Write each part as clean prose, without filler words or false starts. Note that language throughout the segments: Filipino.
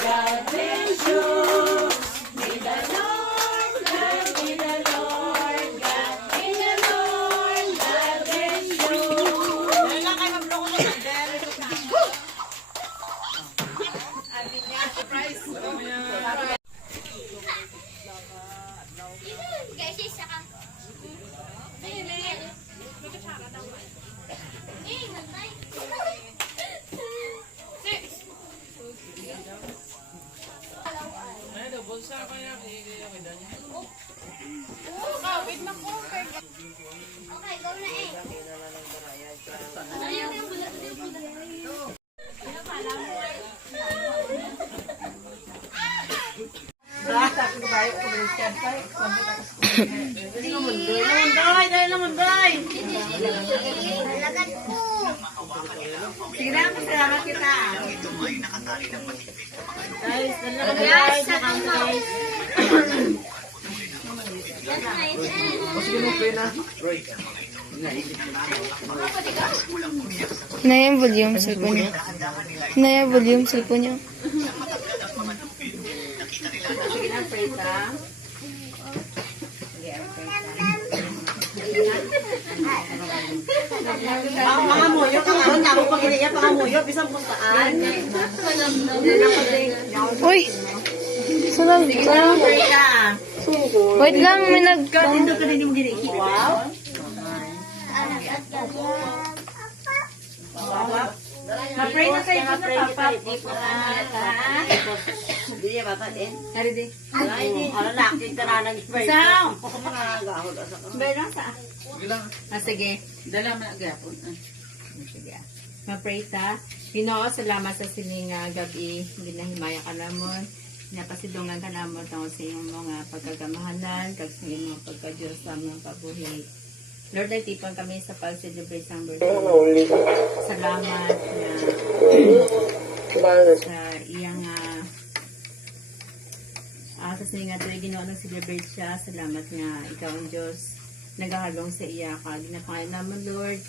God bless you. May the Lord, God, may the Lord, God, may the Lord, God bless you. Dahil lang kayo mag-blow ko na sandal. Surprise. Guys, isa ka. Okay, go na eh. Ayaw yung bulat. Talagan po. Sige na, masalamat kita. Guys, Congrats sa kamay. That's nice. Na yung volume, cellphone niya. Na yung volume, cellphone niya. sige na, praise ha. Pangamuyo ka nga, ako pag iniya pangamuyo, bisang puntaan. Uy! Sarang, sarang. Pray ka. Wait lang, may nag... Dito ka rin yung giniki. Wow. Ma-pray na kayo na, Papa. Hindi niya, Papa, din. Hari din. Ano na, kita na nang spray. Sao? Spray lang sa? Sige. Dala mo na gapon. Sige. Ma-pray ta. Ginoo, salamat sa sining gabi. Ginahimaya ka namon. Napasidungan ka namon tungkol sa iyong mga pagkagamahanan, kag sa iyong mga pagka-Diyos sa mga kabuhi. Lord, nagtipan kami sa pag-celebrate sa birthday. Salamat na sa iyang sa sininga tuloy ginawa ng celebrate siya. Salamat nga ikaw ang Diyos nagahalong sa iya ka. Ginapangalan naman, Lord.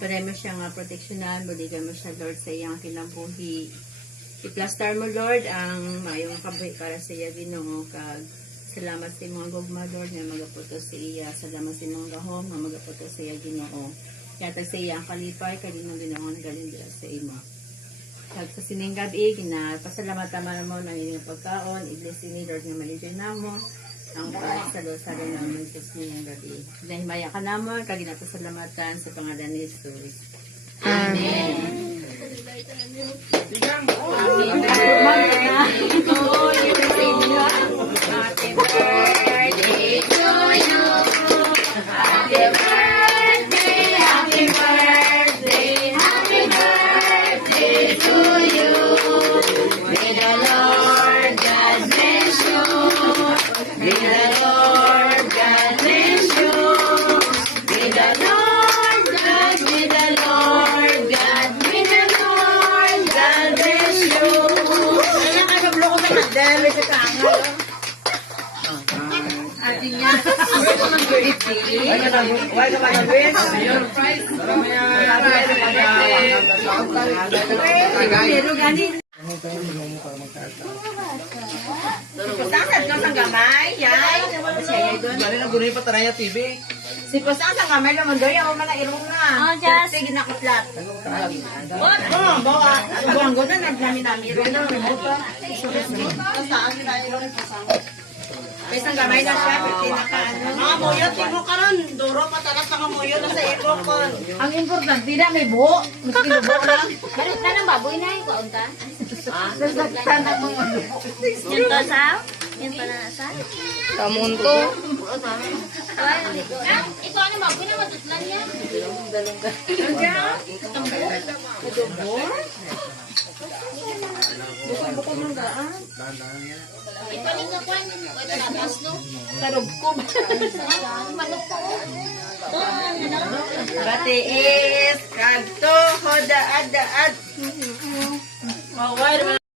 Pare mo siya nga proteksyonan. Buligan mo siya, Lord, sa iyang kinabuhi. I-plaster mo, Lord, ang mayong kabuhi para sa iya, Ginoo. Kag salamat sa mga gugma, Lord, na magaputo sa iya. Salamat sa mga gahom na magaputo sa iya, Ginoo. Kaya sa iya ang kalipay, kalinong Ginoo na galing dila sa imo. Kag sa sining gabi, ginapasalamat naman mo ng inyong pagkaon. I-bless ni Lord nga manager namo ang pagsalo-salo namin sa sining gabi. Dahil maya ka naman, kag ginapasalamatan sa pangalan ni Jesus. Amen. Happy birthday to you. Happy birthday to you. Happy birthday, happy birthday, happy birthday to you. May the Lord God bless you. May the Lord God bless you. May the Lord God, may the Lord God, may the Lord God bless you. Kaya nakablok ko na dahil sa kangal. Atin niya. Ako ko ng birthday. Why ka ba yung birthday? Surprise. Pero ganin. Pasasad ka sa gamay, yay. Galing ang gulay pa tanay TV. Si pasasad ka gamay naman doon, ako man na irong na. Oh, just. Sige na kutlat. Oh, bawa. Buwang ko na, nagnamin-namin. Saan na irong pasasad? Isang gamay na siya, pinaka-ano. Mga muyo, timo ka ron. Duro, patalas na muyo na sa ipon ko. Ang importante na, may buho. Mas kinubo lang. Balit na ng baboy na yung kaunta. Sasaktan na mga buho. Yung tasaw? Yung pananasaw? Tamunto. Ito ano baboy na matutlan niya? Bukong-bukong ng gaan. Ipaling nga kwan. Ito natas no? Karugkob. Manok ko. Batiis, kanto, hodaad-daad. Mawar